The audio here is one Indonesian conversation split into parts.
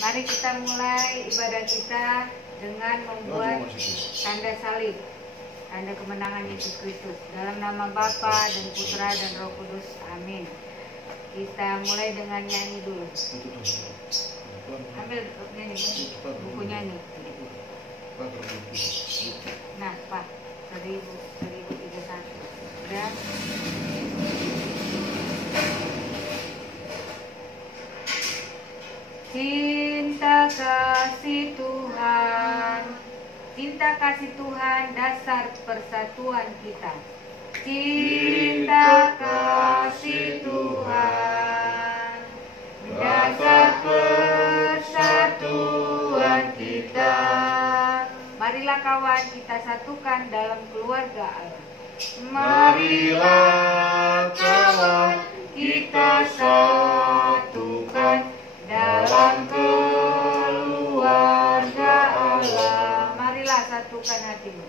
Mari kita mulai ibadah kita dengan membuat tanda salib, tanda kemenangan Yesus Kristus. Dalam nama Bapa dan Putra dan Roh Kudus. Amin. Kita mulai dengan nyanyi dulu. Ambil nyanyi, buku nyanyi. Nah, Pak, 1031. Udah. Cinta kasih Tuhan dasar persatuan kita. Cinta kasih Tuhan dasar persatuan kita. Marilah kawan kita satukan dalam keluarga Allah. Marilah kawan kita satukan dalam keluarga Allah. Marilah satukan hatimu.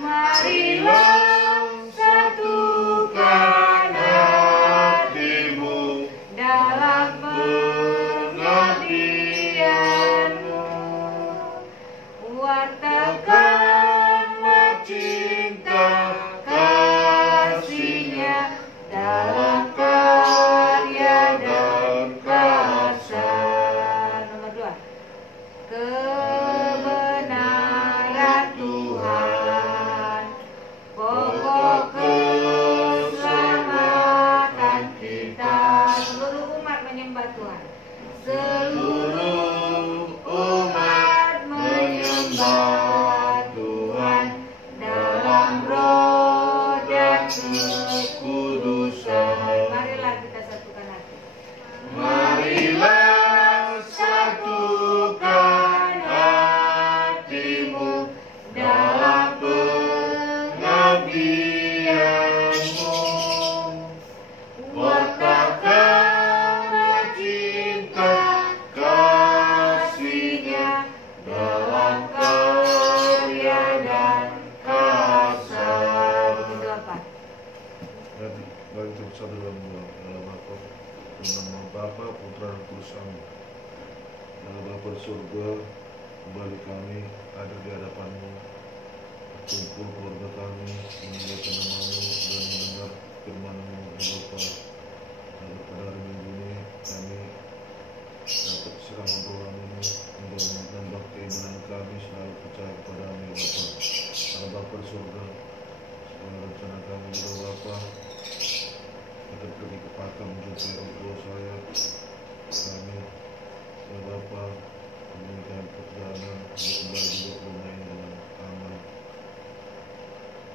Marilah satukan hatimu dalam pengabdianmu. Wartakanlah cinta kasihnya dalam karya dan karsa. Nomor 2. Kebenaran Tuhan, pokok keselamatan kita. Seluruh umat menyembah Tuhan. Seluruh umat menyembah Tuhan dalam roh dan kekudusan. Marilah kita satukan hati. Marilah satukan hatimu dalam pengabdianmu. Wartakanlah cinta kasihnya dalam karya dan karsa. Begitu apa? Bagi terus dalam nama Bapa, Putra, dan Kudus. Amin. Dalam Bapa di surga, kembali kami ada di hadapan-Mu, berkumpul keluarga kami, memuliakan nama-Mu dan mendengar firman-Mu, ya Bapa. Dan pada hari Minggu ini kami dapat sedang obrolan-Mu untuk menambah keimanan kami selalu percaya kepada-Mu, ya Bapa. Dalam Bapa di surga, segala rencana kami, ya Bapa, kita pergi ke Pakem menjumpai orang tua saya, kami, ya Bapa, memberikan perjalanan untuk kembali juga ke rumah ini dengan aman.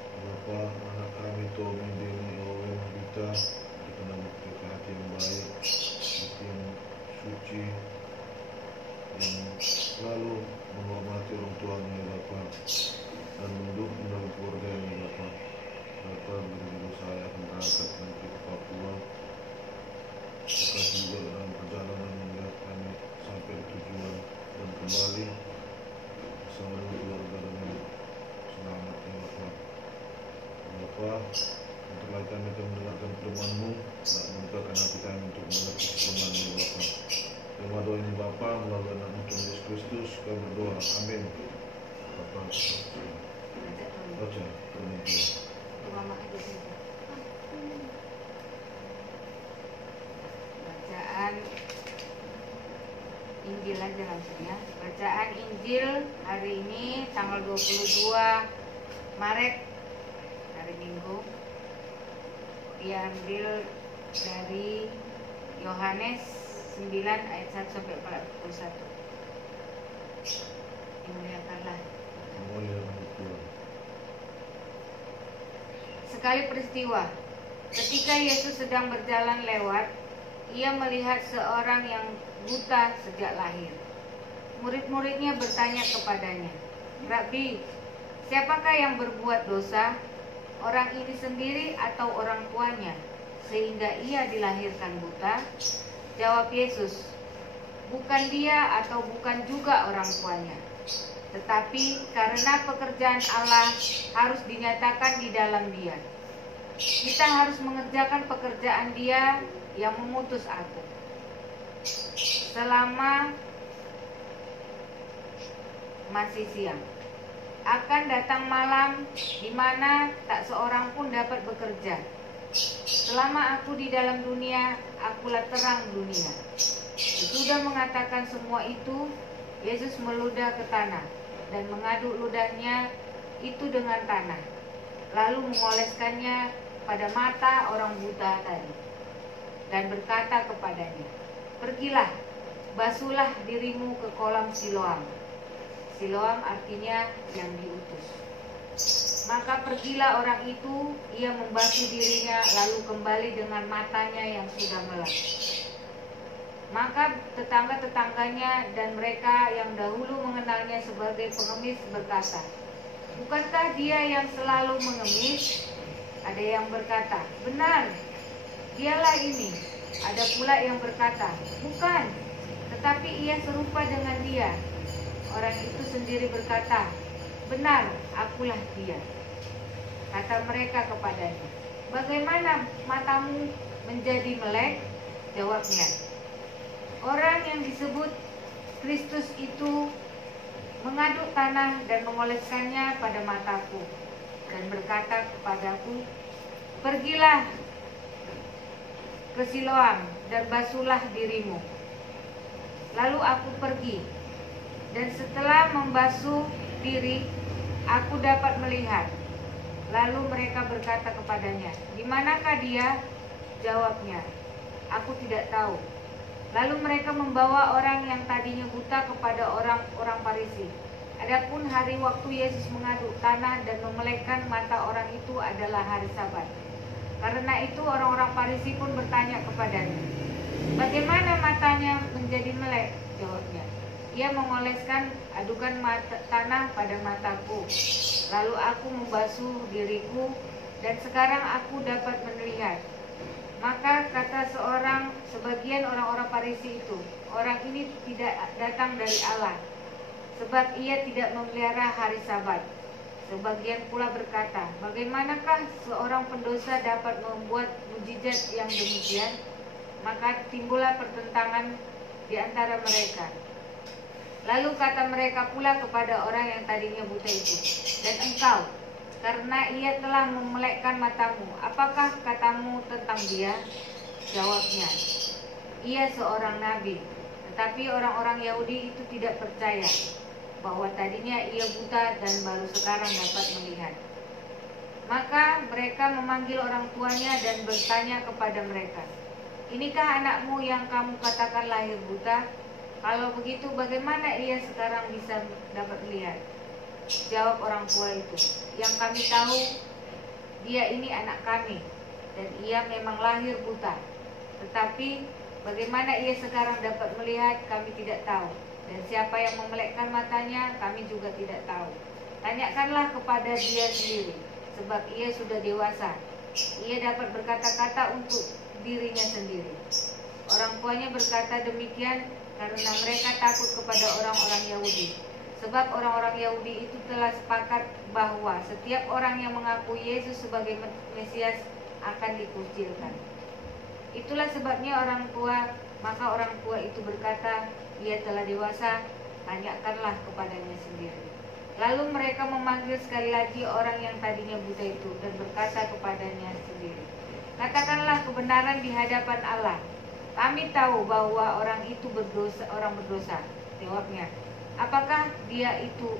Ya Bapa, anak kami Tommy, Denny, Owen, Rita, kita bukti hati yang baik, hati yang suci, yang selalu menghormati orang tuanya, ya Bapa, dan mendukung dalam keluarga ini, ya Bapa. Bapa, begitu saya akan berangkat nanti ke Papua. Kasih juga dalam perjalanan melihat kami sampai di tujuan dan kembali bersama dengan keluarga dengan selamat, ya Bapa. Bapa, untuk lagi kami akan mendengarkan firman-Mu dan membukakan hati kami untuk mengerti firman-Mu, ya Bapa. Terima doa ini Bapa, melalui anak-Mu Tuhan Yesus Kristus kami berdoa. Amin. Bapa, baca firman Tuhan. Bacaan Injil aja langsung ya. Bacaan Injil hari ini tanggal 22 Maret, hari Minggu, diambil dari Yohanes 9 ayat 1 sampai 41. Dimuliakanlah. Sekali peristiwa, ketika Yesus sedang berjalan lewat, ia melihat seorang yang buta sejak lahir. Murid-muridnya bertanya kepadanya, "Rabi, siapakah yang berbuat dosa, orang ini sendiri atau orang tuanya, sehingga ia dilahirkan buta?" Jawab Yesus, "Bukan dia atau bukan juga orang tuanya, tetapi karena pekerjaan Allah harus dinyatakan di dalam dia. Kita harus mengerjakan pekerjaan Dia yang mengutus aku. Selama masih siang. Akan datang malam di mana tak seorang pun dapat bekerja. Selama aku di dalam dunia, akulah terang dunia. Sesudah mengatakan semua itu, Yesus meludah ke tanah dan mengaduk ludahnya itu dengan tanah, lalu mengoleskannya pada mata orang buta tadi, dan berkata kepadanya, "Pergilah, basuhlah dirimu ke kolam Siloam." Siloam artinya yang diutus. Maka pergilah orang itu, ia membasuh dirinya, lalu kembali dengan matanya yang sudah melek. Maka tetangga-tetangganya dan mereka yang dahulu mengenalnya sebagai pengemis berkata, "Bukankah dia yang selalu mengemis?" Ada yang berkata, "Benar, dialah ini." Ada pula yang berkata, "Bukan, tetapi ia serupa dengan dia." Orang itu sendiri berkata, "Benar, akulah dia." Kata mereka kepadanya, "Bagaimana matamu menjadi melek?" Jawabnya, "Orang yang disebut Kristus itu mengaduk tanah dan mengoleskannya pada mataku dan berkata kepadaku, 'Pergilah ke Siloam dan basuhlah dirimu.' Lalu aku pergi, dan setelah membasuh diri, aku dapat melihat." Lalu mereka berkata kepadanya, "Di manakah dia?" Jawabnya, "Aku tidak tahu." Lalu mereka membawa orang yang tadinya buta kepada orang-orang Farisi. Adapun hari waktu Yesus mengaduk tanah dan memelekkan mata orang itu adalah hari Sabat. Karena itu orang-orang Farisi pun bertanya kepadanya, "Bagaimana matanya menjadi melek?" Jawabnya, "Ia mengoleskan adukan tanah pada mataku. Lalu aku membasuh diriku, dan sekarang aku dapat melihat." Maka kata sebagian orang-orang Farisi itu, "Orang ini tidak datang dari Allah, sebab ia tidak memelihara hari Sabat." Sebagian pula berkata, "Bagaimanakah seorang pendosa dapat membuat mukjizat yang demikian?" Maka timbullah pertentangan di antara mereka. Lalu kata mereka pula kepada orang yang tadinya buta itu, "Dan engkau, karena ia telah memelekkan matamu, apakah katamu tentang dia?" Jawabnya, "Ia seorang nabi." Tetapi orang-orang Yahudi itu tidak percaya bahwa tadinya ia buta dan baru sekarang dapat melihat. Maka mereka memanggil orang tuanya dan bertanya kepada mereka, "Inikah anakmu yang kamu katakan lahir buta? Kalau begitu bagaimana ia sekarang bisa dapat melihat?" Jawab orang tua itu, "Yang kami tahu, dia ini anak kami, dan ia memang lahir buta. Tetapi bagaimana ia sekarang dapat melihat, kami tidak tahu. Dan siapa yang memelekkan matanya, kami juga tidak tahu. Tanyakanlah kepada dia sendiri, sebab ia sudah dewasa. Ia dapat berkata-kata untuk dirinya sendiri." Orang tuanya berkata demikian karena mereka takut kepada orang-orang Yahudi. Sebab orang-orang Yahudi itu telah sepakat bahwa setiap orang yang mengaku Yesus sebagai Mesias akan dikucilkan. Itulah sebabnya maka orang tua itu berkata, "Ia telah dewasa, tanyakanlah kepadanya sendiri." Lalu mereka memanggil sekali lagi orang yang tadinya buta itu dan berkata kepadanya sendiri, "Katakanlah kebenaran di hadapan Allah. Kami tahu bahwa orang itu orang berdosa." Jawabnya, "Apakah dia itu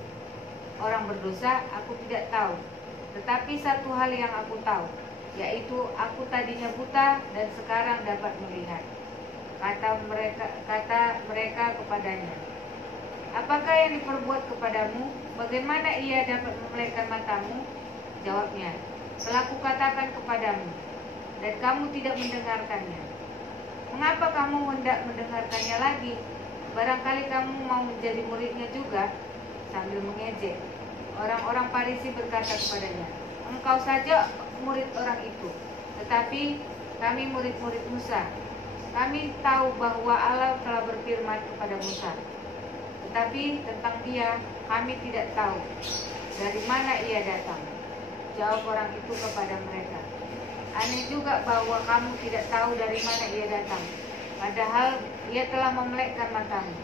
orang berdosa? Aku tidak tahu. Tetapi satu hal yang aku tahu, yaitu aku tadinya buta dan sekarang dapat melihat." Kata mereka kepadanya, "Apakah yang diperbuat kepadamu? Bagaimana ia dapat memelekkan matamu?" Jawabnya, "Telah kukatakan kepadamu, dan kamu tidak mendengarkannya. Mengapa kamu hendak mendengarkannya lagi? Barangkali kamu mau menjadi muridnya juga?" Sambil mengejek, orang-orang Farisi berkata kepadanya, "Engkau saja murid orang itu, tetapi kami murid-murid Musa. Kami tahu bahwa Allah telah berfirman kepada Musa, tetapi tentang dia kami tidak tahu dari mana ia datang." Jawab orang itu kepada mereka, "Aneh juga bahwa kamu tidak tahu dari mana ia datang, padahal ia telah memelekkan matamu.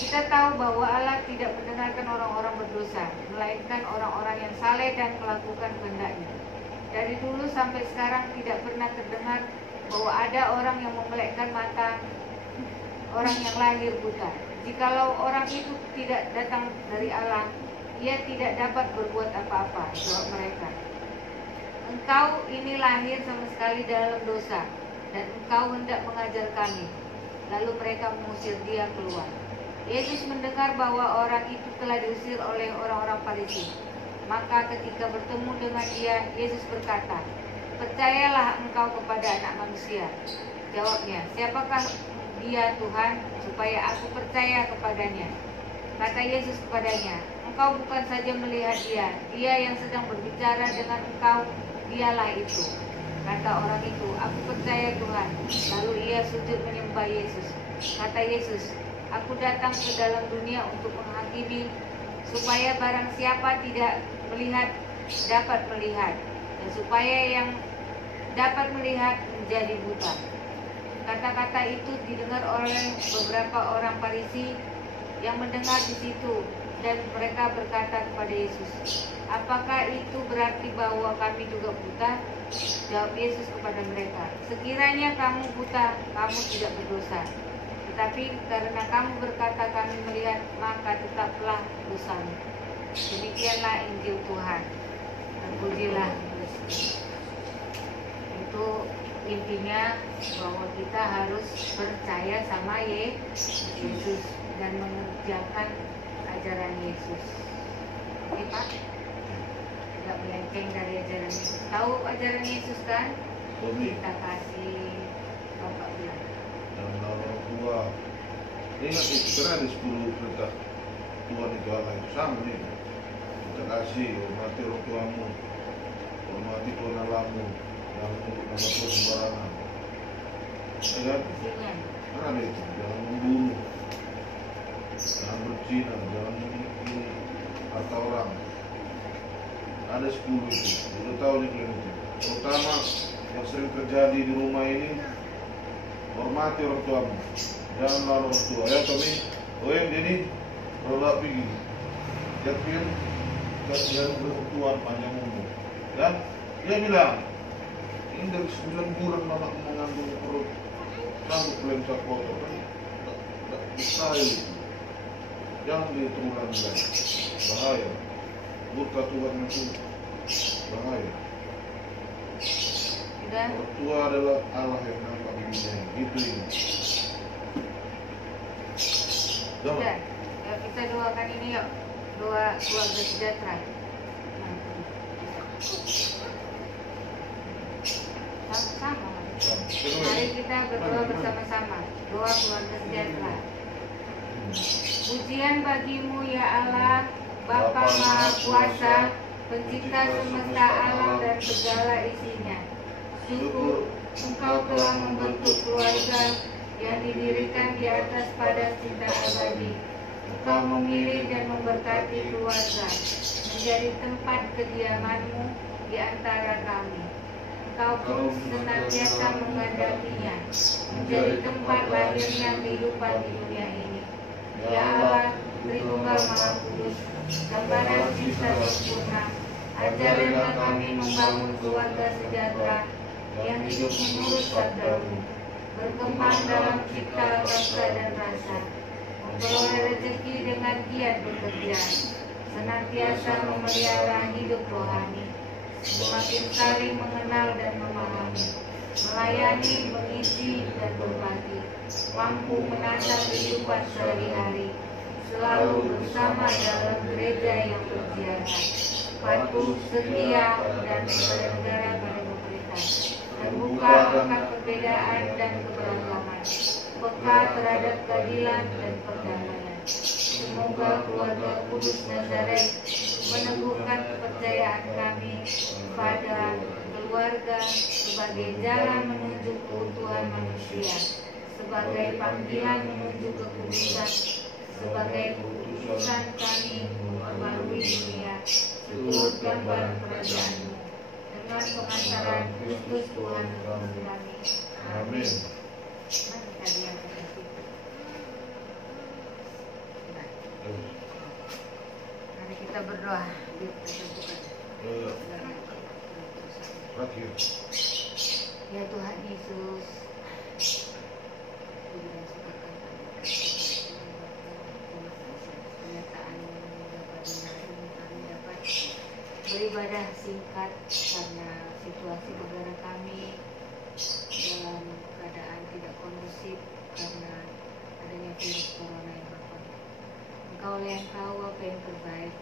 Kita tahu bahwa Allah tidak mendengarkan orang-orang berdosa, melainkan orang-orang yang saleh dan melakukan kehendak-Nya. Dari dulu sampai sekarang tidak pernah terdengar bahwa ada orang yang memelekkan mata orang yang lahir buta. Jikalau orang itu tidak datang dari Allah, ia tidak dapat berbuat apa-apa. Jawab mereka, engkau ini lahir sama sekali dalam dosa, dan engkau hendak mengajar kami. Lalu mereka mengusir dia keluar. Yesus mendengar bahwa orang itu telah diusir oleh orang-orang Farisi. Maka ketika bertemu dengan dia, Yesus berkata, percayalah engkau kepada Anak Manusia. Jawabnya, siapakah dia Tuhan, supaya aku percaya kepadanya? Kata Yesus kepadanya, engkau bukan saja melihat dia yang sedang berbicara dengan engkau, dialah itu. Kata orang itu, aku percaya Tuhan. Lalu ia sujud menyembah Yesus. Kata Yesus, aku datang ke dalam dunia untuk menghakimi, supaya barang siapa tidak melihat dapat melihat, dan supaya yang dapat melihat menjadi buta. Kata-kata itu didengar oleh beberapa orang Farisi yang mendengar di situ, dan mereka berkata kepada Yesus, apakah itu berarti bahwa kami juga buta? Jawab Yesus kepada mereka, sekiranya kamu buta, kamu tidak berdosa. Tetapi karena kamu berkata kami melihat, maka tetaplah dosamu. Demikianlah Injil Tuhan. Terpujilah Kristus. Itu intinya bahwa kita harus percaya sama Yesus dan mengerjakan ajaran Yesus. Oke Pak? Tidak melenceng dari ajaran Yesus. Tahu ajaran Yesus kan? Kita kasih Bapak bilang. Dan orang tua. Ingat itu karena ada 10 perintah Tuhan itu Allah itu sama nih. Kita kasih, hormati orang tuamu, hormati Tuhan Allahmu, jangan menyebut nama Tuhan sembarangan. Ya kan? Karena ada itu, jangan membunuh, jangan berzina, jangan memiliki harta orang. Ada 10 itu, udah tahu nih kalian itu. Terutama yang sering terjadi di rumah ini, hormati orang tuamu, jangan lawan orang tua. Ya kami, ini kalau tak pergi, yakin kalian bertuan panjang umur. Dan dia bilang, ini dari 9 bulan anak mengandung perut, sanggup lem kotor kan? Tak bisa itu. Jangan diterulang lagi, bahaya. Murka Tuhan itu bahaya. Orang tua adalah Allah yang nampak di dunia gitu ini. Sudah, ya kita doakan ini yuk. Doa keluarga sejahtera. Sama-sama. Mari kita berdoa bersama-sama. Doa keluarga sejahtera. Pujian bagimu ya Allah, Bapa Maha Kuasa, Pencipta semesta alam dan segala isinya. Syukur Engkau telah membentuk keluarga yang didirikan di atas pada cinta abadi. Engkau memilih dan memberkati keluarga menjadi tempat kediaman-Mu di antara kami. Engkau pun senantiasa menggandakinya menjadi tempat lahirnya kehidupan di dunia ini. Ya Allah, Tritunggal Maha Kudus, gambaran cinta sempurna, ajarkanlah kami membangun keluarga sejahtera yang hidup menurut sabda-Mu, berkembang dalam cipta bangsa dan rasa, memperoleh rezeki dengan giat bekerja, senantiasa memelihara hidup rohani, semakin saling mengenal dan memahami, melayani, mengisi dan berbagi, mampu menata kehidupan sehari-hari, selalu bersama dalam gereja yang berziarah, patuh, setia, dan bernegara pada pemerintah, terbuka akan perbedaan dan keberagaman, peka terhadap keadilan dan perdamaian. Semoga keluarga Kudus Nazaret meneguhkan kepercayaan kami pada keluarga sebagai jalan menuju keutuhan manusia, sebagai panggilan menuju kekudusan, sebagai keputusan kami memperbarui dunia seturut gambar kerajaan-Mu, dengan pengantaran Kristus Tuhan kami. Amin. Mari kita berdoa biar tersatukan. Terakhir. Ya Tuhan Yesus, beribadah singkat karena situasi negara kami dalam keadaan tidak kondusif karena adanya virus corona yang Bapak. Engkau yang tahu apa yang terbaik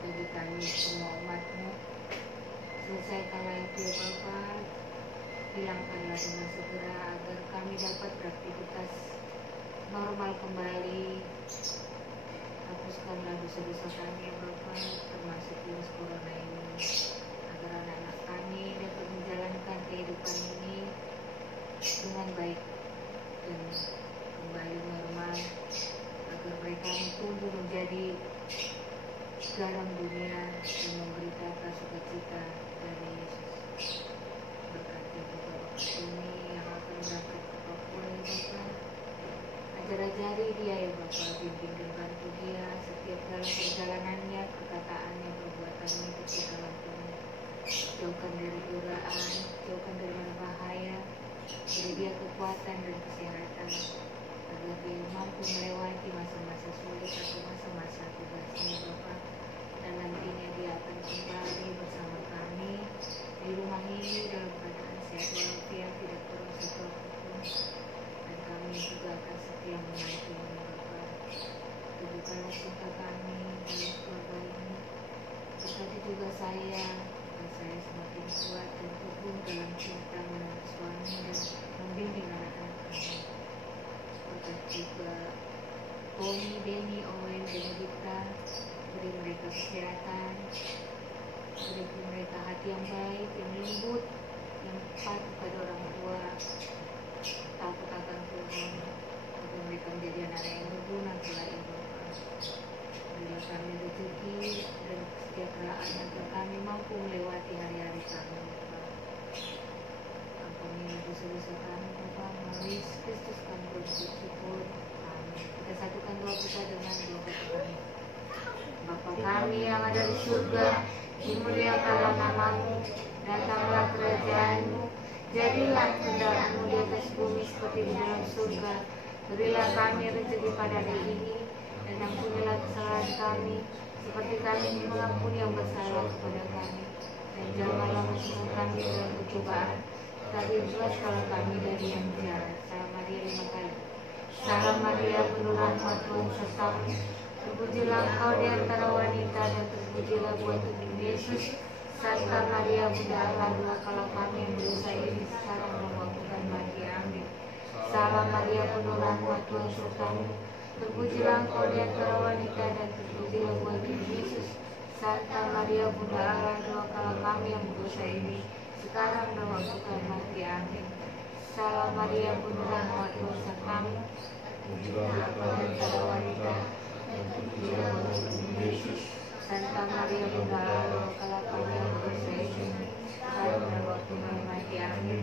bagi kami semua umat-Mu. Selesaikanlah itu ya Bapak, hilangkanlah dengan segera agar kami dapat beraktivitas normal kembali. Hapuskanlah dosa-dosa kami ya Bapak, termasuk virus corona ini, agar anak-anak kami dapat menjalankan kehidupan ini dengan baik dan kembali normal, agar mereka tumbuh menjadi garam dunia dan memberitakan sukacita dari Yesus. Berkati juga Bapak ini yang akan berangkat ke Papua ya Bapak. Ajar-ajari dia ya Bapak, bimbing dan bantu dia setiap dalam perjalanannya, perkataannya, perbuatannya, segala Tuhan. Jauhkan dari godaan, jauhkan dari bahaya, beri dia kekuatan dan kesehatan, agar dia mampu melewati masa-masa sulit atau masa-masa tugasnya Bapak. Dan nantinya dia akan kembali bersama kami di rumah ini dalam keadaan sehat walafiat, tidak kurang satu apapun. Dan kami juga akan setia menantinya Bapak. Teguhkanlah cinta kami dalam keluarga ini. Berkati juga saya, agar saya semakin kuat dan teguh dalam cinta menantu suami dan membimbing anak-anak kami. Berkati juga Tony, Denny, Owen, Benedikta. Beri mereka kesehatan, beri mereka hati yang baik, yang lembut, yang patuh pada orang tua, takut akan Tuhan, agar mereka menjadi anak yang berguna kelak ya Bapa. Berilah kami rezeki dan kesejahteraan agar kami mampu melewati hari-hari kami Bapa. Ampunilah dosa-dosa kami Bapa, melalui Kristus kami bersyukur. Amin. Kita satukan doa kita dengan doa kami. Bapa kami yang ada di surga, dimuliakanlah nama-Mu, datanglah kerajaan-Mu, jadilah kehendak-Mu di atas bumi seperti di dalam surga. Berilah kami rezeki pada hari ini, dan ampunilah kesalahan kami, seperti kami mengampuni yang bersalah kepada kami. Dan janganlah masukkan kami dalam pencobaan, tapi bebaskanlah kami dari yang jahat. Salam Maria 5 kali. Salam Maria, penuh rahmat, Tuhan sertamu. Terpujilah Engkau di antara wanita dan terpujilah buah tubuh Yesus. Santa Maria Bunda Allah, doakanlah kami yang berdosa ini sekarang dan waktu kami mati. Amin. Salam Maria, penuh rahmat, Tuhan sertamu. Terpujilah Engkau di antara wanita dan terpujilah buah tubuh Yesus. Santa Maria Bunda Allah, doakanlah kami yang berdosa ini sekarang dan waktu kami mati. Amin. Salam Maria, penuh rahmat, Tuhan sertamu. Terpujilah Engkau di antara wanita. Santa Maria Bunda Allah, doakanlah kami yang berdosa ini sekarang dan waktu kami mati. Amin.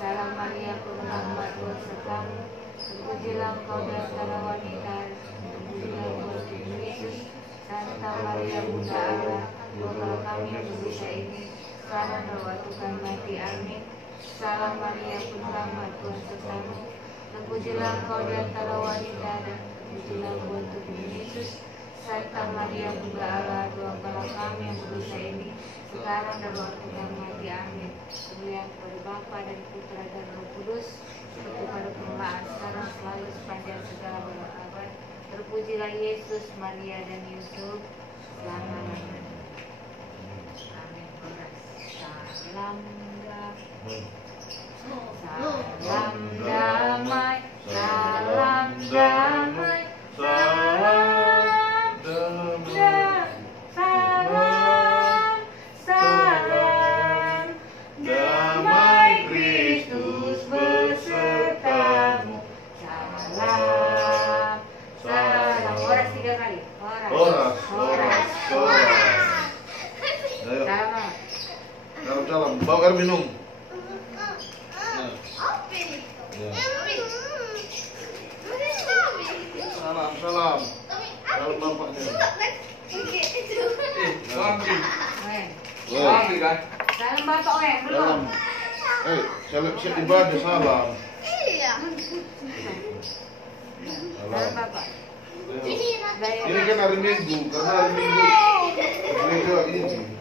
Salam Maria, penuh rahmat, Tuhan sertamu. Terpujilah Engkau di antara wanita, terpujilah buah tubuh Yesus. Santa Maria Bunda Allah, doakanlah kami yang berdosa ini sekarang dan waktu kami mati. Amin. Salam Maria, penuh rahmat, Tuhan sertamu. Terpujilah Engkau di antara wanita dan terpujilah buah tubuh Yesus. Santa Maria Bunda Allah, doakanlah kami yang berdosa ini sekarang dan waktu kami mati. Amin. Kemuliaan kepada Bapa dan Putra dan Roh Kudus, seperti pada permulaan sekarang selalu sepanjang segala abad. Terpujilah Yesus, Maria dan Yusuf selama-lamanya. Amin. Salam damai. Salam damai, salam damai, salam damai Kristus besertamu. Salam, salam. Oras 3 kali. Oras. Ayo. Salam. Salam. Bawa air minum. Salam. Salam bapaknya. Weh. kan? Salam bapak weh, belum. Salam. Siap ibadah salam. Salam bapak. Ini kan hari Minggu, karena hari Minggu gereja ini.